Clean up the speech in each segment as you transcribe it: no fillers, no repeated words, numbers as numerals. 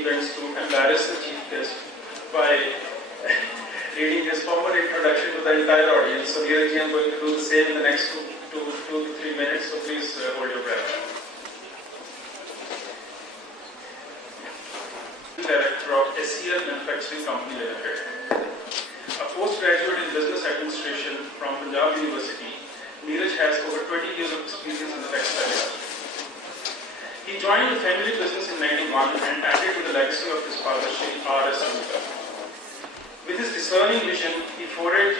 events to embarrass the chief guest by reading his formal introduction to the entire audience. So Neeraj, I am going to do the same in the next 2 to 3 minutes, so please hold your breath. Director of SCL Manufacturing Company Limited. A postgraduate in business administration from Punjab University, Neeraj has over 20 years of experience in the textile industry. He joined the family business in 1991 and added to the legacy of his father, Shri R.S. Anuka. With his discerning vision, he forayed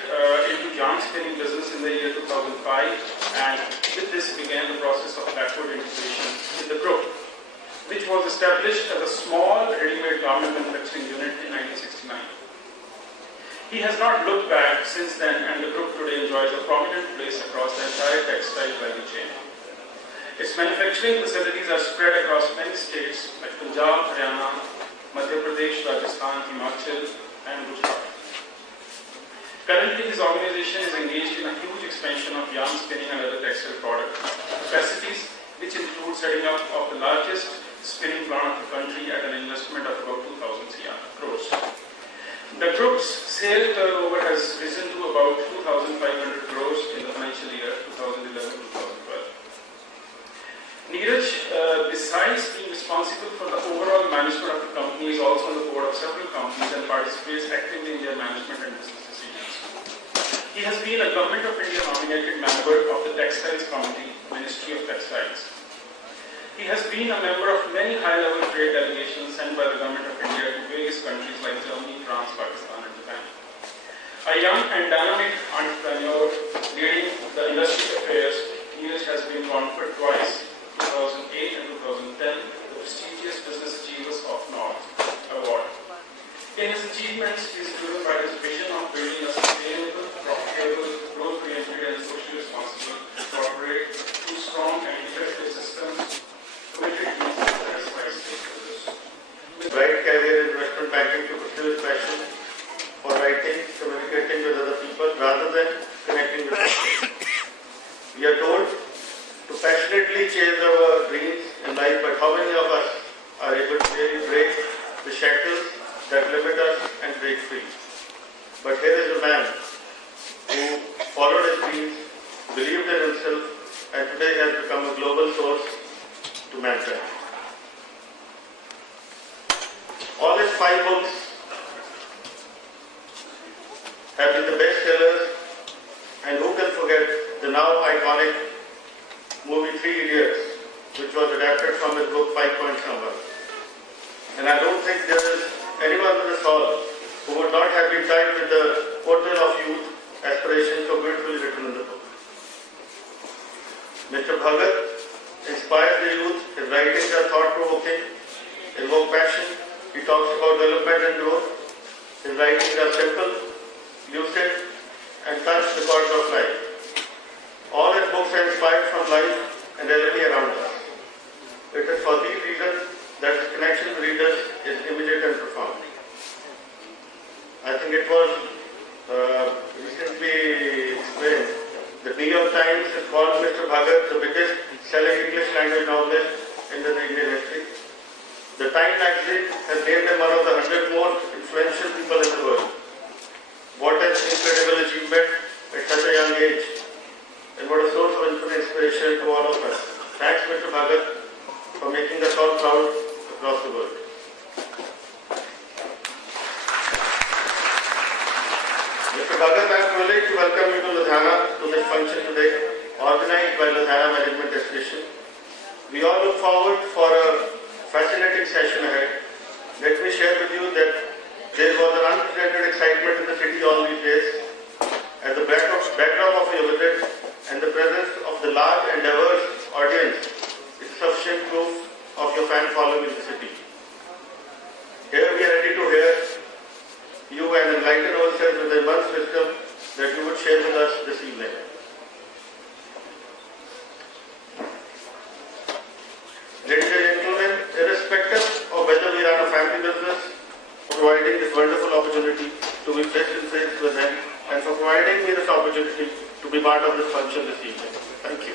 into yarn spinning business in the year 2005, and with this began the process of backward integration in the group, which was established as a small ready-made garment manufacturing unit in 1969. He has not looked back since then, and the group today enjoys a prominent place across the entire textile value chain. Its manufacturing facilities are spread across many states like Punjab, Haryana, Madhya Pradesh, Rajasthan, Himachal, and Gujarat. Currently, his organization is engaged in a huge expansion of yarn spinning and other textile product capacities, which include setting up of the largest spinning plant of the country at an investment of about 2,000 crores. The group's sale turnover has risen to about 2,500 crores in the financial year 2011-2012. Neeraj, besides being responsible for the overall management of the company, is also on the board of several companies and participates actively in their management and business decisions. He has been a Government of India nominated member of the Textiles Committee, Ministry of Textiles. He has been a member of many high-level trade delegations sent by the Government of India to various countries like Germany, France, Pakistan, and Japan. A young and dynamic entrepreneur leading the industry affairs, Neeraj has been conferred twice, 2008 and 2010, the prestigious Business Achievers of North Award. In his achievements, he is driven by his vision of building a sustainable, profitable, growth-oriented, and socially responsible corporate through strong and effective systems committed to satisfy stakeholders. Right career investment banking to pursue his passion for writing, communicating with other people rather than connecting with them. We are told to passionately chase our dreams in life, but how many of us are able to really break the shackles that limit us and break free? But here is a man who followed his dreams, believed in himself, and today has become a global source to mankind. All his 5 books have been the best sellers, and who can forget the now iconic movie 3 Idiots, which was adapted from his book 5 Point Summer. And I don't think there is anyone in this hall who would not have been tied with the portal of youth aspirations so beautifully written in the book. Mr. Bhagat inspires the youth. His writings are thought-provoking, invoke passion. He talks about development and growth. His writings are simple, lucid, and touch the chords of life. All his books are inspired from life and reality around us. It is for these reasons that his connection to readers is immediate and profound. I think it was recently explained that New York Times has called Mr. Bhagat the biggest selling English language novelist in the Indian history. The Time magazine has named him one of the 100 most influential people in the world. What an incredible achievement at such a young age, and what a source of inspiration to all of us. Thanks, Mr. Bhagat, for making us all proud across the world. Mr. Bhagat, I am privileged to welcome you to Ludhiana to this function today, organized by Ludhiana Management Association. We all look forward for a fascinating session ahead. Let me share with you that there was an unprecedented excitement in the city all these days at the backdrop of your visit, and the presence of the large and diverse audience is sufficient proof of your fan following in the city. Here we are ready to hear you and enlighten ourselves with the immense wisdom that you would share with us this evening. Ladies and gentlemen, irrespective of whether we run a family business, providing this wonderful opportunity to be face to face with them, and for providing me this opportunity to be part of this function this evening. Thank you.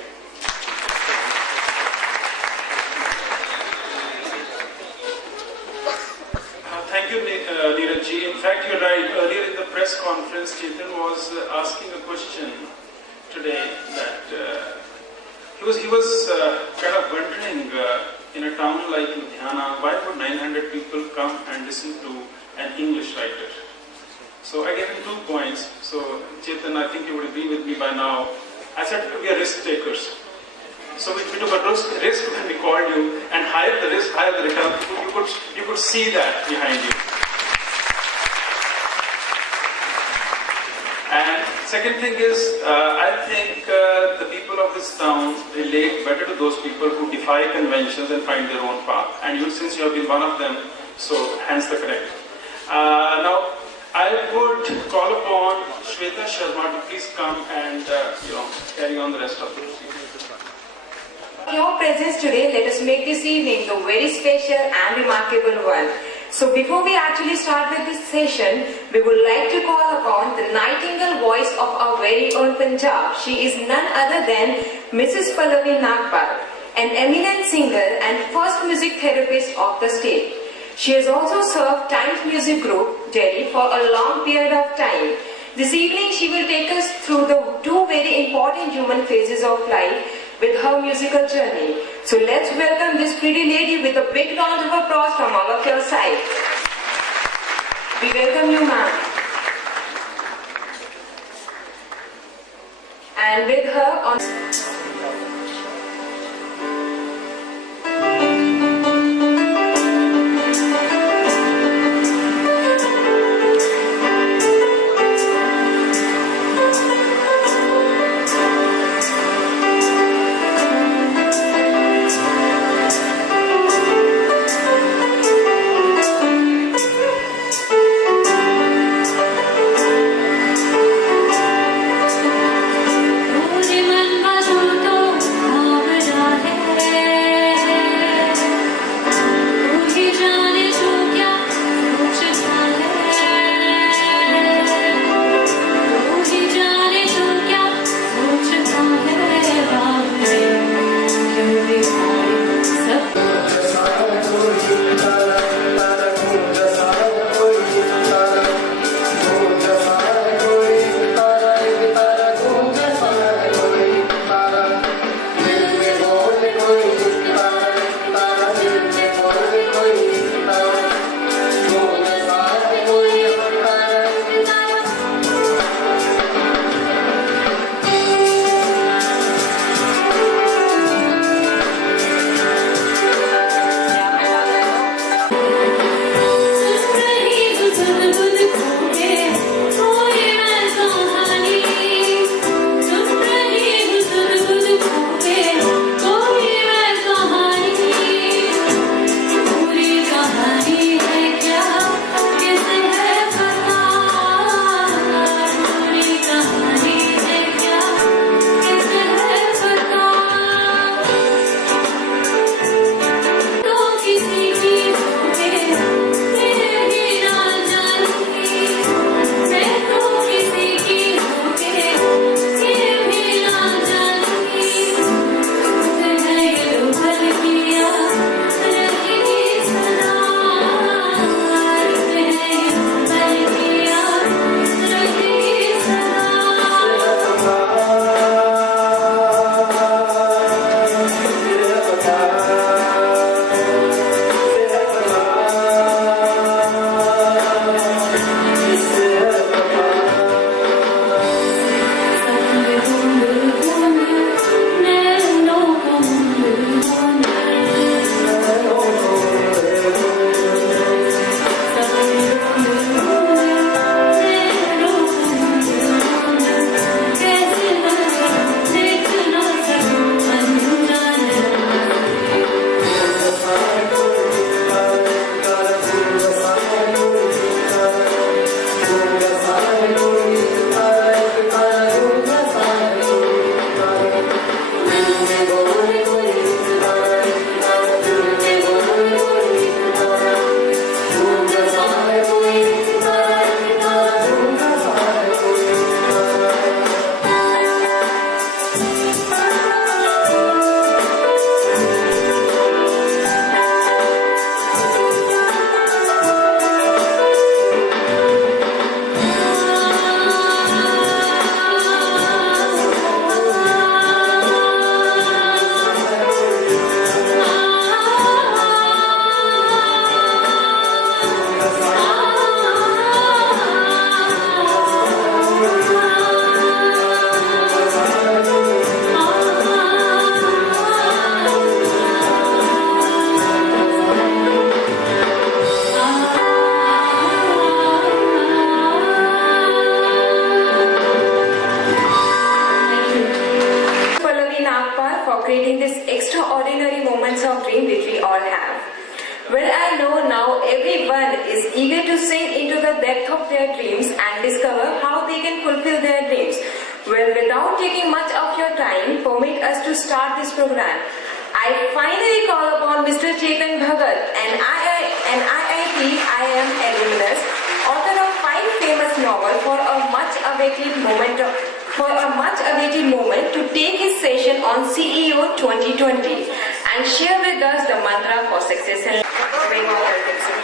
Neeraj ji. In fact, you're right. Earlier in the press conference, Chetan was asking a question today that he was kind of wondering in a town like Ludhiana, why would 900 people come and listen to an English writer? So I gave him 2 points. So Chetan, I think you would agree with me by now. I said we are risk takers. So we took a risk when we called you, and higher the risk, higher the return. You could see that behind you. And second thing is, I think the people of this town relate better to those people who defy conventions and find their own path. And you, since you have been one of them, so hence the correct. Now, I would call upon Shweta Sharma to please come and carry on the rest of the proceedings. Your presence today, let us make this evening the very special and remarkable one. So before we actually start with this session, we would like to call upon the nightingale voice of our very own Punjab. She is none other than Mrs. Pallavi Nagpal, an eminent singer and first music therapist of the state. She has also served Times Music Group, Delhi, for a long period of time. This evening she will take us through the 2 very important human phases of life with her musical journey. So let's welcome this pretty lady with a big round of applause from all of your side. We welcome you, ma'am. And with her on... Uri man mazuto Well, I know now everyone is eager to sink into the depth of their dreams and discover how they can fulfill their dreams. Well, without taking much of your time, permit us to start this program. I finally call upon Mr. Chetan Bhagat, an IIT IIM alumnus, author of 5 famous novels, for a much-awaited moment to take his session on CEO 2020 and share with us the mantra for success and very well, welcome, sir.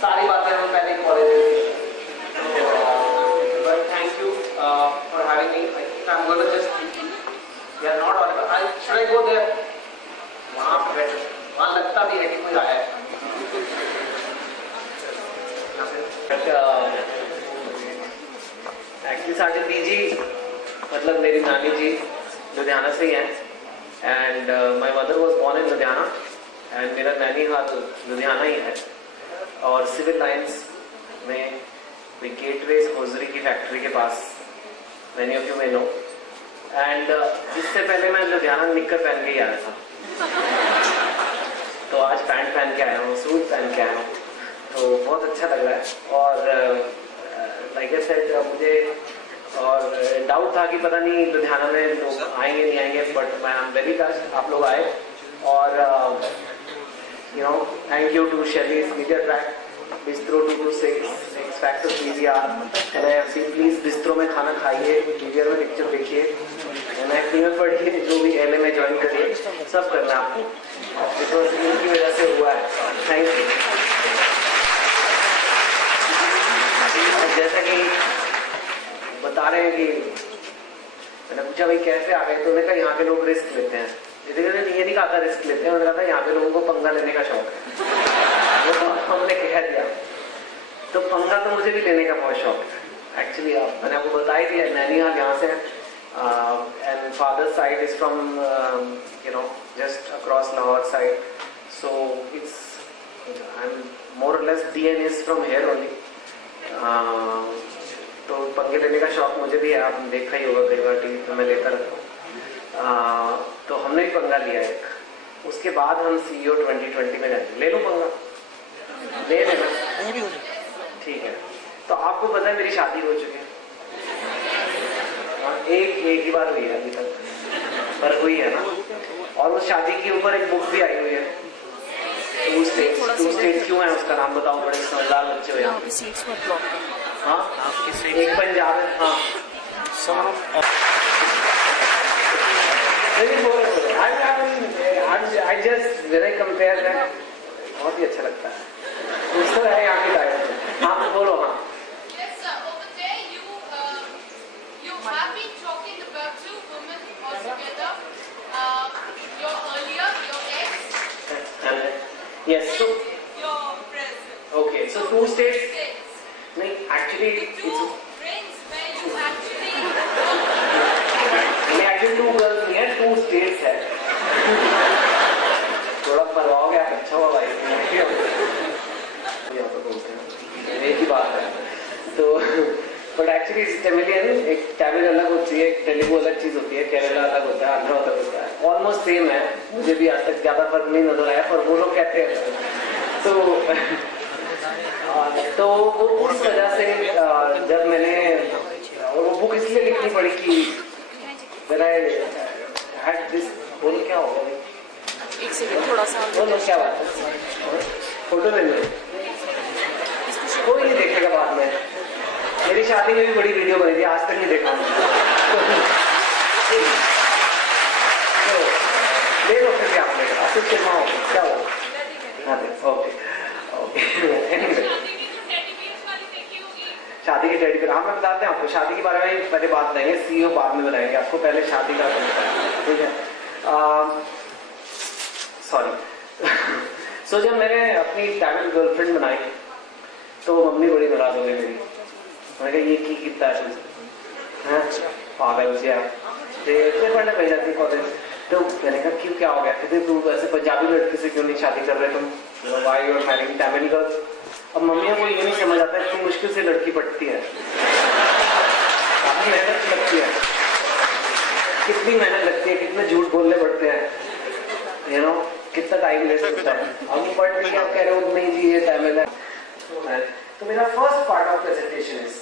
सारी बातें हम पहले college में but thank you for having me. I think I'm going to just we are not audible. Should I go there? वहाँ पे बैठ वहाँ लगता भी है कि कोई आया है. एक्चुअली साढ़े पीजी मतलब मेरी नानी जी लुधियाना से ही हैं and my mother was born in Ludhiana and मेरा नैनीहाल लुधियाना ही है और सिविल लाइंस में गेटवेज होजरी की फैक्ट्री के पास many of you may know and इससे पहले मैं लुधियाना निक्कर पहन के ही आया था तो आज पैंट पहन के आया हूँ सूट पहन के आया हूँ तो बहुत अच्छा लग रहा है और लाइक आई सेड मुझे और डाउट था कि पता नहीं लुधियाना में लोग आएंगे नहीं आएंगे बट मैं आई एम वेरी टच्ड आप लोग आए और you know, thank you to Shelley's Media Track, Bistro 226, X Factor PVR, and I have seen please Bistro में खाना खाइए, PVR में पिक्चर देखिए, and I have पढ़िए, जो भी LA में ज्वाइन करिए, सब करना आपको, because इनकी वजह से हुआ है, thank you. जैसा कि बता रहे हैं कि मैंने पूछा भाई कैसे आ गए तो उन्होंने कहा यहाँ के लोग रिस्क लेते हैं ये नहीं कहा था रिस्क लेते हैं उन्होंने कहा था यहाँ पे लोगों को पंगा लेने का शौक है वो तो हमने कह दिया तो पंगा तो मुझे भी लेने का बहुत शौक है एक्चुअली मैंने आपको बता ही दिया नैनीहाल यहाँ से and father side is from you know just across Lahore side so it's I am more or less DNA is from here only तो पंगे लेने का शौक मुझे भी है आपने देखा ही होगा कई बार टीवी पे मैं लेता रहता हूँ तो हमने भी पंगा लिया एक उसके बाद हम CEO 2020 में जाएंगे ले लो पंगा ले लेना ठीक है तो आपको पता है मेरी शादी हो चुकी है एक ही बार हुई है अभी तक पर हुई है ना और उस शादी के ऊपर एक बुक भी आई हुई है टू स्टेट्स क्यों है उसका नाम बताओ बड़े समझदार बच्चे हो यहाँ हाँ एक पंजाब है हाँ I just when I compare that बहुत ही अच्छा लगता है दूसरा है यहाँ की टाइम हाँ बोलो हाँ Yes sir, over there you have been talking about 2 women altogether. Your earlier, your ex. Yes, so your present. okay, so 2 states. नहीं, actually it's 2 friends where you actually. नहीं, actually 2 girls नहीं है, 2 states है. थोड़ा परवाह हो गया, अच्छा हुआ भाई. यहाँ पे बोलते हैं, एक ही बात है. तो बट एक्चुअली तमिलियन एक तमिल अलग होती है, तेलुगु अलग चीज होती है, केरला अलग होता है, आंध्रा अलग होता है. ऑलमोस्ट सेम है. मुझे भी आज तक ज्यादा फर्क नहीं नजर आया, पर वो लोग कहते हैं. तो वो उस वजह से जब मैंने वो बुक इसलिए लिखनी पड़ी कि when I had this बोलो क्या होगा एक सेकंड थोड़ा सा बोलो क्या बात है फोटो ले लो कोई नहीं देखेगा बाद में मेरी शादी में भी बड़ी वीडियो बनी थी आज तक नहीं देखा ले लो फिर क्या आपने आसिफ शर्मा हो क्या हो हाँ ओके शादी की टेडी पर मैं बताते हैं आपको शादी के बारे में पहले बात करेंगे CEO बाद में बताएंगे आपको पहले शादी का ठीक है सॉरी सो जब मैंने अपनी तमिल गर्लफ्रेंड बनाई तो मम्मी बड़ी नाराज हो गई मेरी मैंने कहा ये की कितना है तुमसे पागल से आप इतने पढ़ने पड़ जाती कॉलेज तो मैंने कहा क्यों क्या हो गया कहते तू ऐसे पंजाबी लड़के से क्यों नहीं शादी कर रहे तुम वाई और मैरिंग तमिल गर्ल्स अब मम्मियों को ये नहीं समझ आता इतनी मुश्किल से लड़की पटती है कितनी मेहनत लगती है, कितने झूठ बोलने पड़ते हैं, यू नो, कितना टाइम ले सकता है। हम पढ़ रहे हैं, कह रहे हो नहीं जी ये तमिल है। तो मेरा first part of presentation is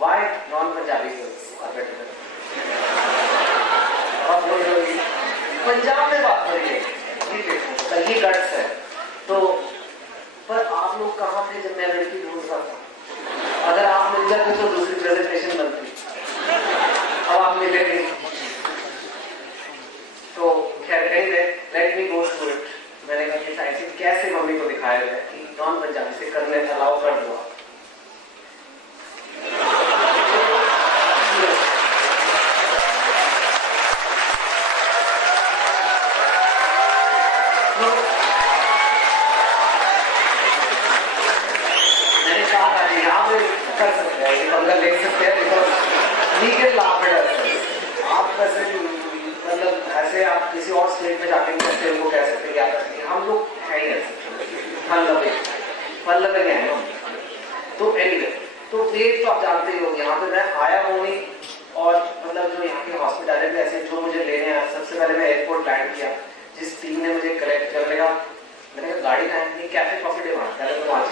why non Punjabi girls are better. आप लोग पंजाब में बात करिए, ठीक है, ये गट्स है। तो पर आप लोग कहाँ थे जब मैं लड़की ढूंढ रहा था? अगर आप मिल जाते तो दूसरी प्रेजेंटेशन बनती, अब आप मिले नहीं। तो खैर let me go through it. मैंने कहा कि साइंस कैसे मम्मी को दिखाया जाए कि नॉन पंजाबी से करने अलाउ कर दो। मैंने कहा यहाँ पे कर सकते हैं, ये पंगा ले सकते हैं, बिकॉज लीगल आप कैसे मतलब ऐसे आप किसी और स्टेट में जाके कैसे उनको कह सकते क्या कर सकते, हम लोग है ही ऐसे फल लगे हैं। तो एनीवे, तो ये तो आप जानते ही हो, यहाँ पे मैं आया हूँ नहीं, और मतलब जो यहाँ के हॉस्पिटैलिटी ऐसे जो मुझे लेने आया, सबसे पहले मैं एयरपोर्ट लैंड किया, जिस टीम ने मुझे कलेक्ट करने का, मैंने कहा गाड़ी का कैफे कॉफी डे वहाँ, पहले तो वहाँ